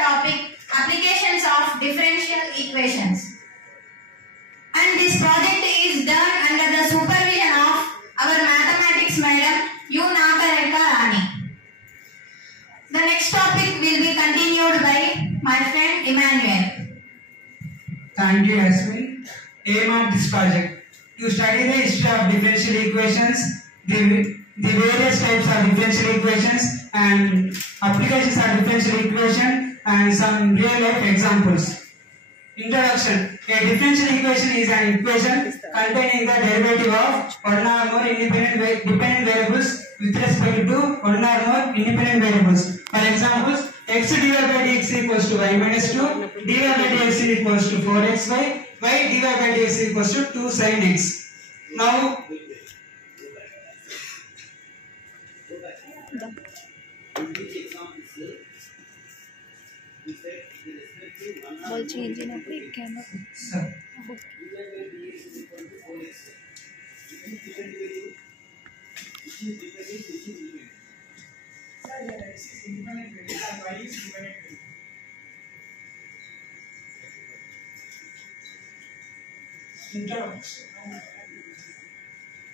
topic applications of differential equations. And this project is done under the supervision of our mathematics madam U. Nagareka Rani. The next topic will be continued by my friend Emmanuel. Thank you, Yasmin. Aim of this project: to study the history of differential equations, the various types of differential equations and applications of differential equation, and some real life examples. Introduction: a differential equation is an equation containing the derivative of one or more dependent variables with respect to one or more independent variables. For example, x divided by dx equals to y minus 2, divided by dx equals to 4xy, y divided by dx equals to 2 sin x. Now, ball change in a quick camera.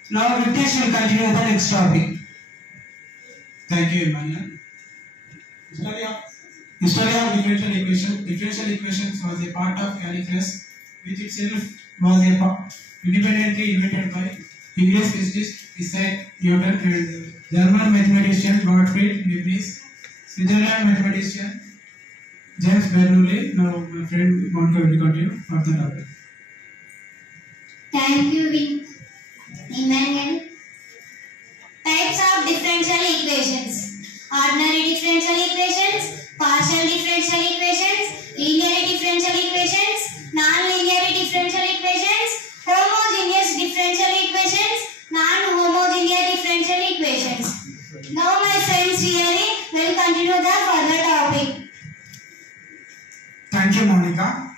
Now Ritesh will continue the next topic. Thank you, Emmanuel. History of differential equation. Differential equations was a part of calculus, which itself was independently invented by English physicist Isaac Newton and German mathematician Gottfried Leibniz, Switzerland mathematician James Bernoulli. Now my friend Monica will continue for the topic. Thank you, Emmanuel. Types of differential equations: ordinary differential equations, partial differential equations, linear differential equations, non-linear differential equations, homogeneous differential equations, non-homogeneous differential equations. Now my friends here will continue the further topic. Thank you, Monica.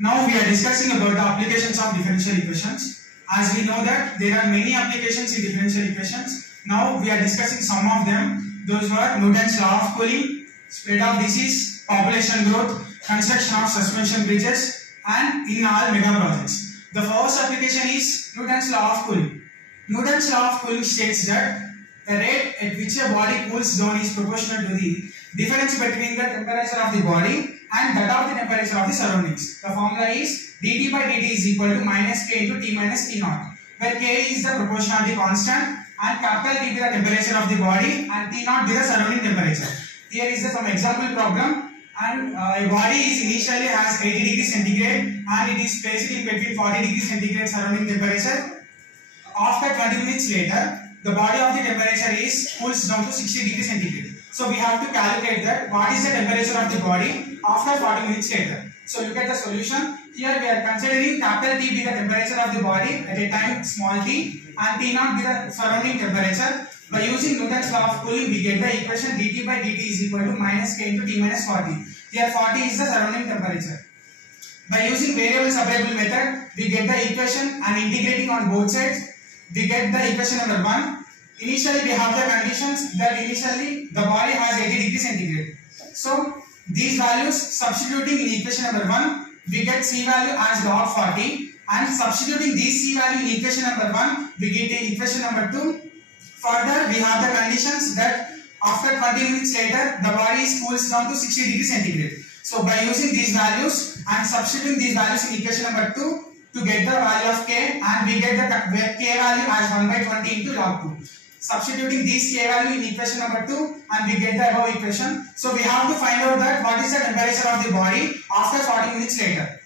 Now we are discussing about the applications of differential equations. As we know that there are many applications in differential equations. Now we are discussing some of them. Those were Newton's law of cooling, spread of disease, population growth, construction of suspension bridges, and in all mega projects. The first application is Newton's law of cooling. Newton's law of cooling states that the rate at which a body cools down is proportional to the difference between the temperature of the body and that of the temperature of the surroundings. The formula is dt by dt is equal to minus k into t minus t naught, where k is the proportionality constant and capital T be the temperature of the body and t naught be the surrounding temperature. Here is some example problem, and a body is initially has 80 degrees centigrade and it is placed in between 40 degrees centigrade surrounding temperature. After 20 minutes later, the body of the temperature is cools down to 60 degrees centigrade. So we have to calculate that what is the temperature of the body after 40 minutes later. So look at the solution. Here we are considering capital T be the temperature of the body at a time small t and T naught be the surrounding temperature. By using Newton's law of cooling, we get the equation dt by dt is equal to minus k into t minus 40. Here 40 is the surrounding temperature. By using variable separable method, we get the equation and integrating on both sides, we get the equation number 1. Initially we have the conditions that initially the body has 80 degrees centigrade. So these values substituting in equation number 1, we get C value as log 40, and substituting this C value in equation number 1, we get the equation number 2. Further, we have the conditions that after 20 minutes later, the body cools down to 60 degrees centigrade. So by using these values and substituting these values in equation number 2 to get the value of k, and we get the k value as 1 by 20 into log 2. Substituting this k value in equation number 2 and we get the above equation. So we have to find out that what is the temperature of the body after 40 minutes later.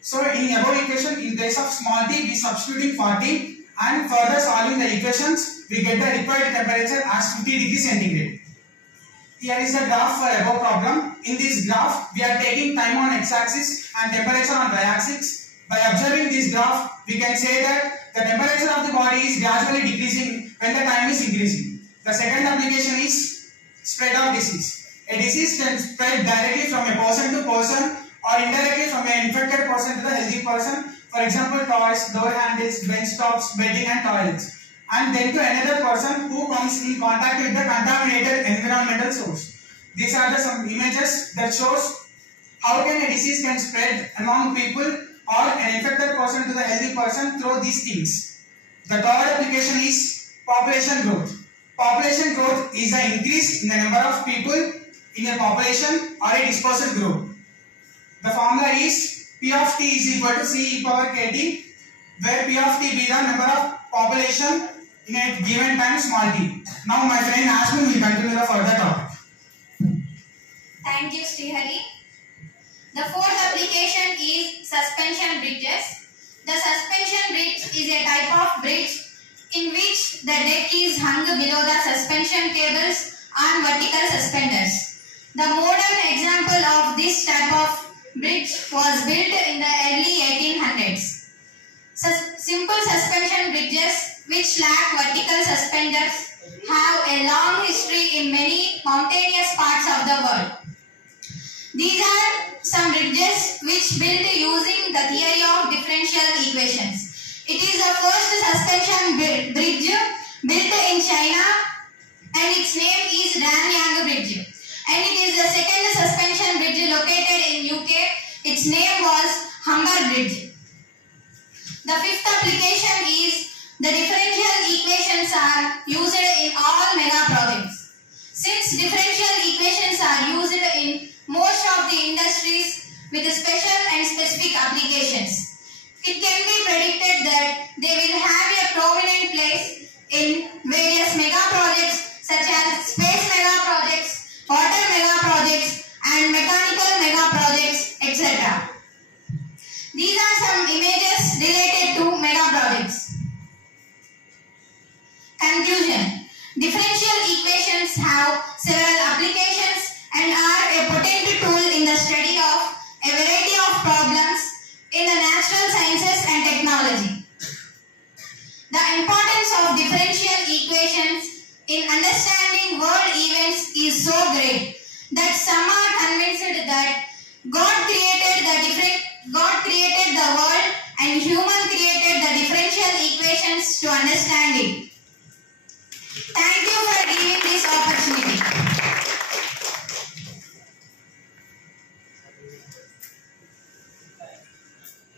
So in above equation, in place of small t, we substituting 40 and further solving the equations, we get the required temperature as 50 degrees centigrade. Here is the graph for above problem. In this graph, we are taking time on x-axis and temperature on y-axis. By observing this graph, we can say that the temperature of the body is gradually decreasing when the time is increasing. The second application is spread of disease. A disease can spread directly from a person to person or indirectly from an infected person to the healthy person. For example, toys, door handles, bench tops, bedding and toilets. And then to another person who comes in contact with the contaminated environmental source. These are the some images that shows how can a disease can spread among people or an infected person to the healthy person through these things. The third application is population growth. Population growth is the increase in the number of people in a population or a dispersal group. The formula is P of t is equal to C e power kt, where P of t be the number of population in a given time small t. Now my friend Asmin will continue the further topic. Thank you, Srihari. The fourth application is suspension bridges. The suspension bridge is a type of bridge in which the deck is hung below the suspension cables on vertical suspenders. The modern example of this type of bridge was built in the early 1800s. Simple suspension bridges which lack vertical suspenders have a long history in many mountainous parts of the world. These are some bridges which built using the theory of differential equations. It is the first suspension bridge built in China and its name is Danyang Bridge. And it is the second suspension bridge located in UK. Its name was Humber Bridge. The fifth application is the differential equations are used in all mega projects. Since differential equations are used in most of the industries with special and specific applications, it can be predicted that they will have a prominent place in various mega projects such as space mega projects, water mega projects and mechanical mega projects, etc. These are some images related to mega projects. Conclusion. Differential equations have several applications and are a potent tool in the study of a variety of problems in the natural sciences and technology. The importance of differential equations in understanding world events is so great that some are convinced that God created the world and human created the differential equations to understand it. Thank you for giving this opportunity.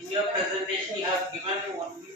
In your presentation, you have given only